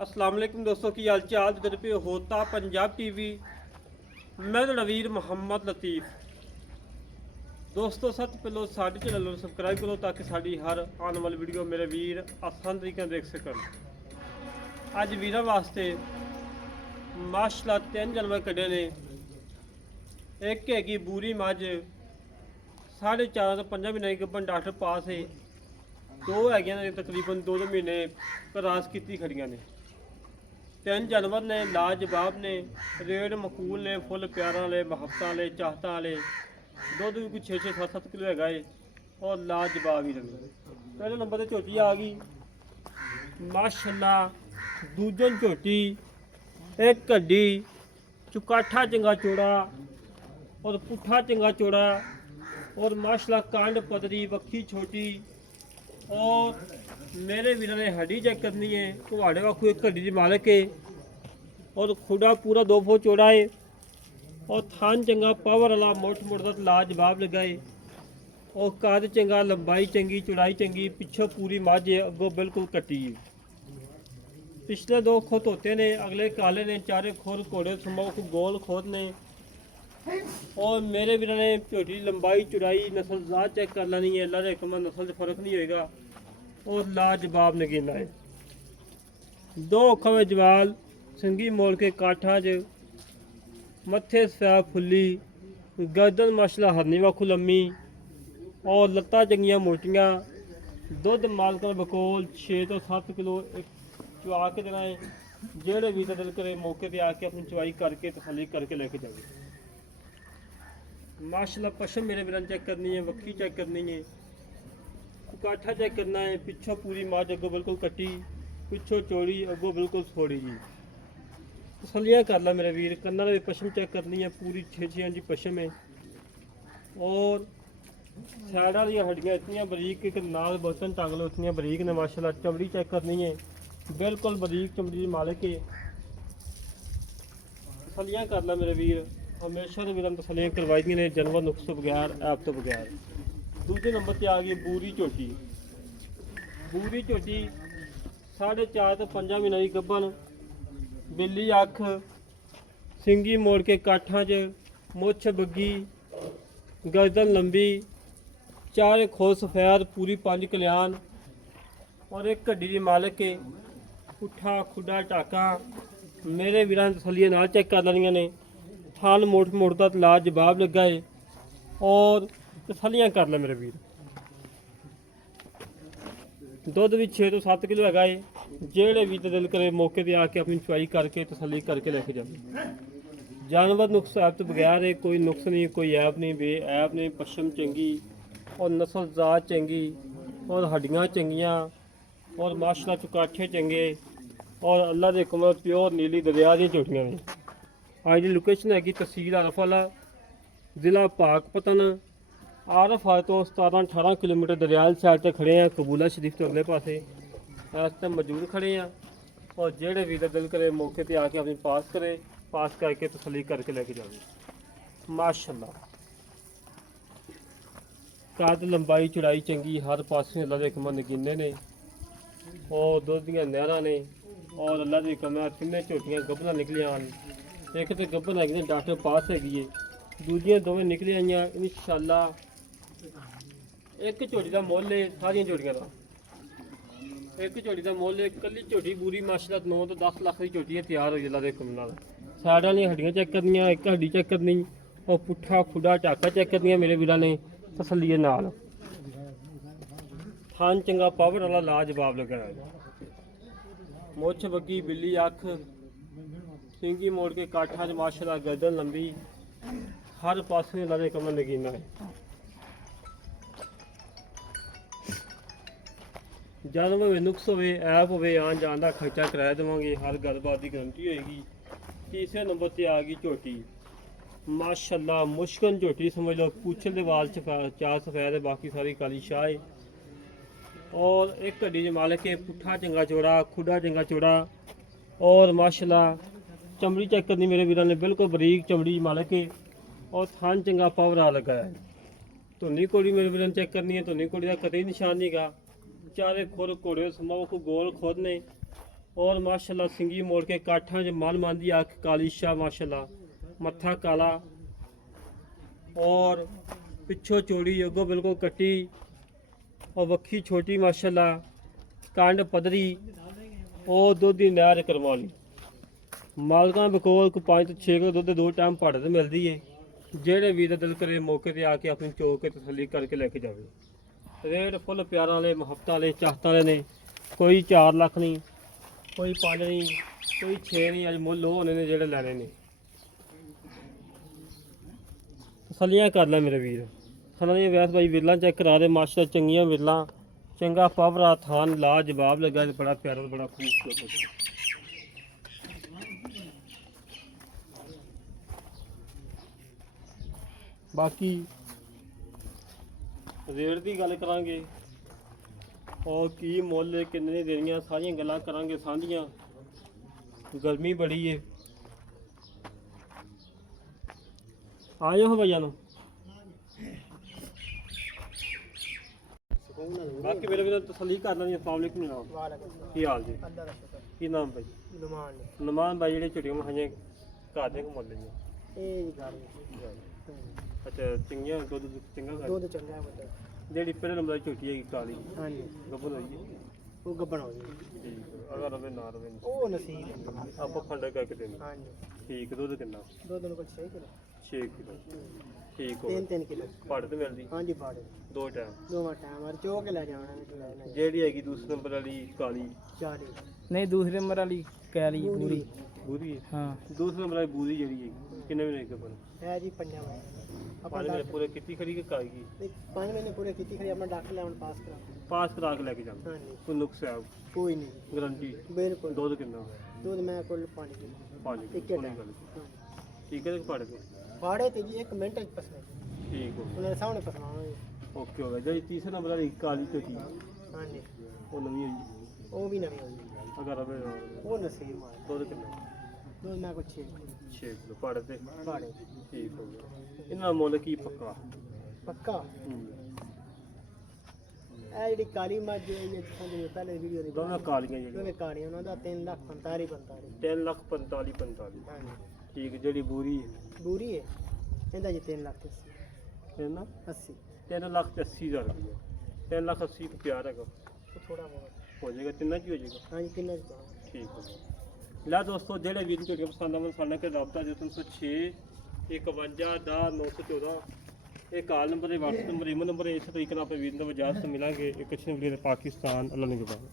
अस्सलाम वालेकुम दोस्तों की हाल चाल इधर पे होता पंजाब टीवी। मैं रणवीर मोहम्मद लतीफ़। दोस्तों सब पहले साढ़े चैनल को सबसक्राइब करो ताकि साड़ी हर आने वाली वीडियो मेरे वीर आसान तरीके देख सकन। अज वीर वास्ते माशाल्लाह 3 जानवर कढ़े ने। एक हैगी बूरी मझ 4.5 तो 5 महीने गब्बन डॉक्टर पास है। दो है तकरीबन 2 महीने क्रॉस की खड़ियाँ ने। 3 जानवर ने लाजवाब ने, रेड मकूल ने, फुल प्यारा वाले, मुहब्बत वाले, चाहता वाले। दुध भी कुछ 6-7 किलो है और लाजवाब ही लगे। पहले नंबर पर झोटी आ गई माशाल्लाह। दूजन झोटी एक कड्डी चुकाठा चंगा चौड़ा और पुट्ठा चंगा चौड़ा और माशाल्लाह कांड पतरी वक्खी छोटी। और मेरे वीर ने हड्डी चेक करनी है। कुहाड़े वाखू एक हड्डी की मालिक है और खुड़ा पूरा 2 फुट चौड़ा है और थान चंगा पावर वाला मोट मोटा लाजवाब लगा है और कद चंगा, लंबाई चंगी, चौड़ाई चंगी। पिछों पूरी मझ है, अगों बिल्कुल कट्टी है। पिछले 2 खुद होते ने, अगले काले ने। चारे खोर घोड़े सुमा को गोल खोद ने। और मेरे वीर ने झोटी लंबाई चौड़ाई नस्ल जात चेक कर लेनी है। अल्लाह के हुक्म नस्ल से फर्क नहीं होएगा और लाजवाब नगीना है। 2 अखों में जवाल संगी मोड़ के काठा च मत्थे सफेद फुल्ली, गर्दन माशाल्लाह हरनी वाखू लम्मी और लत्तां चंगियां मोटियां। दुध मालक बकोल 6 तो 7 किलो चुआ के देना है। जेड़े भी दिल करे मौके पर आके अपनी चुवाई करके तसल्ली करके लेके जाए। माशाल्लाह पशम मेरे वीर चेक करनी है, वक्खी चेक करनी है, काठा चेक करना है। पिछों पूरी मझ, अगों बिल्कुल कट्टी, पिछों चौड़ी, अगों बिल्कुल थोड़ी जी। तसलियाँ कर ला मेरे वीर। कन्ना भी पशम चेक करनी है, पूरी 6 इंच पशम है और साइड वाली हड्डियाँ इतनी बरीक कि नाल बर्तन टांगलो इतनी बरीक ने माशाल्लाह। चमड़ी चेक करनी है, बिल्कुल बरीक चमड़ी मालिक है। तसलियाँ कर ला मेरे वीर। हमेशा तो वीर तसलियाँ करवाई दी ने, जानवर नुक्स तो बगैर, ऐप तो बगैर। दूसरे नंबर पर आ गई बूरी झोटी। बूरी झोटी 4.5 तो 5 महीने की गब्बन, बिल्ली अख, सिंगी मोड़ के काठा च, मुछ बग्गी, गर्दन लंबी, चारे खोल सफेद, पूरी 5 कल्याण और एक हड्डी की मालिक है। पुट्ठा खुडा टाका मेरे वीर तसलियाँ नाल चेक कर लेनिया ने। थान मोट मोड़ता लाजवाब लगा है और तसलियाँ कर ले मेरे वीर। दुध भी 6 तो 7 किलो है। जेड़े भी दिल करे मौके पर आके अपनी चुवाई करके तसली करके लेके जाए। जानवर नुक्स ऐप तो बगैर है, कोई नुक्स नहीं, कोई ऐप नहीं, बे ऐप नहीं। पशम चंगी और नस्ल जात चंगी और हड्डियाँ चंगियाँ और माशाल्लाह चुकाठे चंगे और अल्लाह के हुक्म प्योर नीली दरिया दी झोटियाँ ने। अज की लोकेशन हैगी तहसील आरफवाला, जिला पाकपतन। आरफा तो 17-18 किलोमीटर दरियाल साइड से खड़े हैं। कबूला शरीफ तो अगले पासे इस टाइम मौजूद खड़े हैं और जेड़े भी दिल करे मौके पर आके अपनी पास करके तसली करके लेके जाए। माशाल्लाह कद लंबाई चौड़ाई चंगी, हर पासे अल्लाह के हुक्म नगीने ने और दुध दियां नहरां ने और अल्लाह के हुक्म 3 झोटियां गब्बनां निकलियां। एक तो गब्बन है डॉक्टर पास हैगी है, दूजियां दोवें निकली आईयां इंशाअल्लाह। एक झोटी का मुल है सारिया झोटियां का। एक झोटी का मुल है, कली झोटी पूरी माशाल्लाह 9 तो 10 लाख की झोटी है तैयार हो अल्लाह के हुक्म नाल। साइड वाली हड्डियां चेक करनियां, एक हड्डी चेक करनी और पुट्ठा खुडा टाका चेक करनियां मेरे वीरां ने तसल्ली नाल। थान चंगा पावर वाला लाजवाब लगा है। मुछ बग्गी, बिल्ली अख, सिंगी मोड़ के काठा च माशाल्लाह, गर्दन लंबी, हर पासे अल्लाह के हुक्म नगीना है। जानवर में नुक्स हो ऐप हो आन जान का खर्चा कराया देवांगे, हर गलबात की गारंटी होएगी। तीसरे नंबर पर आ गई झोटी माशाल्लाह। मुश्किल झोटी समझ लो, पूछल के वाल चार सफेद है, बाकी सारी काली शाह है और एक हड्डी के मालिक है। पुट्ठा चंगा चौड़ा, खुडा चंगा चौड़ा और माशाल्लाह चमड़ी चेक करनी मेरे वीर ने, बिल्कुल बरीक चमड़ी मालिक है और थान चंगा पावरा लगा है। धुनी घोड़ी मेरे वीर चेक करनी है, धुनी घोड़ी का कतई निशान नहीं गा। चारे खुर घोड़े समाओ को गोल खोद ने और माशाल्लाह सिंगी मोड़ के काठा च मन मन की अख काली शाह माशाल्लाह मत्था काला और पिछो चौड़ी अगों बिल्कुल कट्टी और वक्खी छोटी माशाल्लाह कंड पदरी और दुध की नहर करवानी मालकां बकोल को 5 ਤੋਂ 6 किलो दुध 2 टाइम भाड़े ते मिलती है ਜਿਹੜੇ ਵੀਰ ਦਾ ਦਿਲ ਕਰੇ ਮੌਕੇ ਤੇ ਆ ਕੇ ਆਪਣੀ ਚੋਕ ਕੇ ਤਸੱਲੀ ਕਰਕੇ ਲੈ ਕੇ ਜਾਵੇ ਰੇਟ ਫੁੱਲ ਪਿਆਰਾਂ ਵਾਲੇ ਮੁਹੱਬਤਾਂ ਵਾਲੇ ਚਾਹਤਾਂ ਵਾਲੇ ਨੇ ਕੋਈ 4 ਲੱਖ ਨਹੀਂ ਕੋਈ 5 ਨਹੀਂ ਕੋਈ 6 ਨਹੀਂ ਅੱਜ ਮੁੱਲ ਉਹ ਹੋਣੇ ਨੇ ਜਿਹੜੇ ਲੈਣੇ ਨੇ ਤਸੱਲੀਆਂ ਕਰ ਲੈ ਮੇਰੇ ਵੀਰ ਖਾਣਾ ਇਹ ਵੈਸ ਬਾਈ ਵਿਰਲਾ ਚੈੱਕ ਕਰਾ ਦੇ ਮਾਸ਼ਾ ਚੰਗੀਆਂ ਵਿਰਲਾ ਚੰਗਾ ਪਾਵਰਾ ਥਾਨ ਲਾ ਜਵਾਬ ਲੱਗਾ ਤੇ ਬੜਾ ਪਿਆਰਾ ਬੜਾ ਖੂਬਸੂਰਤ ਬਾਕੀ ਰੇਟ ਦੀ ਗੱਲ ਕਰਾਂਗੇ और की मुੱਲ किन्ने देनियां सारियां गल्लां करांगे साझियां गर्मी बड़ी है आ जाओ भैया नो बाकी मेरे भी तसल्ली कर लेनी अस्सलाम वालेकुम जनाब की हाल जी की नाम भाई नमान भाई जेह्ड़े छुट्टियां मखाइयां घर दे मुੱਲ जी अच्छा चंगियां दुद्ध चंगा ਜਿਹੜੀ ਪਹਿਲੇ ਨੰਬਰ ਦੀ ਝੋਟੀ ਹੈਗੀ ਕਾਲੀ ਹਾਂਜੀ ਗੱਬਨ ਹੋਈ ਹੈ ਉਹ ਗੱਬਣ ਹੋ ਗਈ ਠੀਕ ਅਗਰ ਰਵੇ ਨਾ ਰਵੇ ਉਹ ਨਸੀਬ ਆਪਾਂ ਫੰਡਾ ਕਰਕੇ ਦੇਣਾ ਹਾਂਜੀ ਠੀਕ ਦੁੱਧ ਕਿੰਨਾ ਦੋ ਦਿਨ ਕੋਲ 6 ਕਿਲੋ 6 ਕਿਲੋ ਠੀਕ ਹੋ 3 ਕਿਲੋ ਭਾੜੇ ਤੇ ਮਿਲਦੀ ਹਾਂਜੀ ਪਾੜੇ ਦੋ ਟਾਈਮ ਦੋਵਾਂ ਟਾਈਮ ਔਰ ਚੋ ਕੇ ਲੈ ਜਾਣਾ ਜਿਹੜੀ ਹੈਗੀ ਦੂਸਰੇ ਨੰਬਰ ਵਾਲੀ ਕਾਲੀ 40 ਨਹੀਂ ਦੂਸਰੇ ਨੰਬਰ ਵਾਲੀ ਕੈਲੀ ਪੂਰੀ ਬੂਰੀ ਹਾਂ ਦੂਸਰੇ ਨੰਬਰ ਵਾਲੀ ਬੂਰੀ ਜਿਹੜੀ ਹੈਗੀ ਕਿੰਨੇ ਮਹੀਨੇ ਗੱਬਨ ਹੈ ਜੀ ਪੰਜਾਂ ਮੈਂ ਆਪਾਂ 5 ਮਹੀਨੇ ਪੂਰੇ ਕੀਤੀ ਖੜੀ ਕਿ ਕਾਗੀ 5 ਮਹੀਨੇ ਪੂਰੇ ਕੀਤੀ ਖੜੀ ਆਪਣਾ ਡਾਕਟਰ ਲੈਣ ਪਾਸ ਕਰਾ ਕੇ ਲੈ ਕੇ ਜਾਣਾ ਹਾਂਜੀ ਕੋਈ ਨੁਕਸ ਹੈ ਕੋਈ ਨਹੀਂ ਗਰੰਟੀ ਬਿਲਕੁਲ ਦੁੱਧ ਕਿੰਨਾ ਦੁੱਧ ਮੈਂ ਕੋਲ 5 ਕਿਲੋ 5 ਇੱਕ ਕਿਲੋ ਟਾਈਮ ਠੀਕ ਹੈ ਤੇ ਭਾੜੇ ਤੇ ਪਾੜੇ ਤੇ ਜੀ 1 ਮਿੰਟ ਚ ਪਸਣਾ ਠੀਕ ਹੋ ਉਹਨਾਂ ਦੇ ਸਾਹਮਣੇ ਪਸਣਾਵਾਂਗੇ ਓਕੇ ਹੋ ਗਿਆ ਜਿਹੜੀ ਤੀਸਰੇ ਨੰਬਰ ਵਾਲੀ ਕਾਲੀ ਝੋਟੀ ਹਾਂਜੀ ਉਹ ਨਵੀਂ ਹੋਈ ਉਹ ਵੀ ਨਵੀਂ ਹੋਈ ਅਗਰ ਰਵੇ ਉਹ ਨਸੀਬ ਮਾਰ ਦੁੱਧ ਕਿੰਨਾ ਦੁੱਧ ਮੈਂ ਕੁਛ 6 ਕਿਲੋ ਭਾੜੇ ਤੇ ਪਾੜੇ ਠੀਕ ਹੋ ਗਿਆ ਇਹਨਾਂ ਦਾ ਮੁੱਲ ਕੀ ਪੱਕਾ ਪੱਕਾ ਇਹ ਜਿਹੜੀ ਕਾਲੀ ਮੱਝ ਹੈ ਇਹ ਤੁਹਾਨੂੰ ਪਹਿਲੇ ਵੀਡੀਓ ਦੀ ਦੋਵੇਂ ਕਾਲੀਆਂ ਜਿਹੜੀਆਂ ਦੋਵੇਂ ਕਾਲੀਆਂ ਉਹਨਾਂ ਦਾ 3 ਲੱਖ 45 3 ਲੱਖ 45 ਹਾਂਜੀ ਠੀਕ ਜਿਹੜੀ ਬੂਰੀ ਹੈ ਬੂਰੀ ਹੈ ਇਹਦਾ ਜੀ 3 ਲੱਖ ਇਹ ਨਾ 80 3 ਲੱਖ 80,000 ਰੁਪਏ 3 ਲੱਖ 80 ਕੁ ਪਿਆਰ ਹੈਗਾ ਥੋੜਾ ਬਹੁਤ ਹੋ ਜਾਏਗਾ ਤਿੰਨਾਂ 'ਚ ਹੀ ਹੋ ਜਾਏਗਾ ਹਾਂਜੀ ਕਿੰਨਾ ਚ ਪਾਵਾਂ ਠੀਕ ਹੋ ਗਿਆ ਲੈ ਦੋਸਤੋ ਜਿਹੜੇ ਵੀਰ ਝੋਟੀਆਂ ਪਸੰਦ ਆਵਣ ਸਾਡੇ ਨਾਲ ਰਾਬਤਾ ਜੋ 306 51 ਦਾ 914 ਇਹ ਕਾਲ ਨੰਬਰ ਹੈ WhatsApp ਨੰਬਰ ਈਮੇਲ ਨੰਬਰ ਹੈ। ਇਸ ਤਰੀਕੇ ਨਾਲ ਆਪਣੇ ਵੀਰ ਨੂੰ ਇਜਾਜ਼ਤ ਮਿਲਾਂਗੇ ਇੱਕ ਅੱਛੀ ਵੀਡੀਓ ਦੇ ਪਾਕਿਸਤਾਨ ਅੱਲਾ ਨਿਗਹਬਾਨ।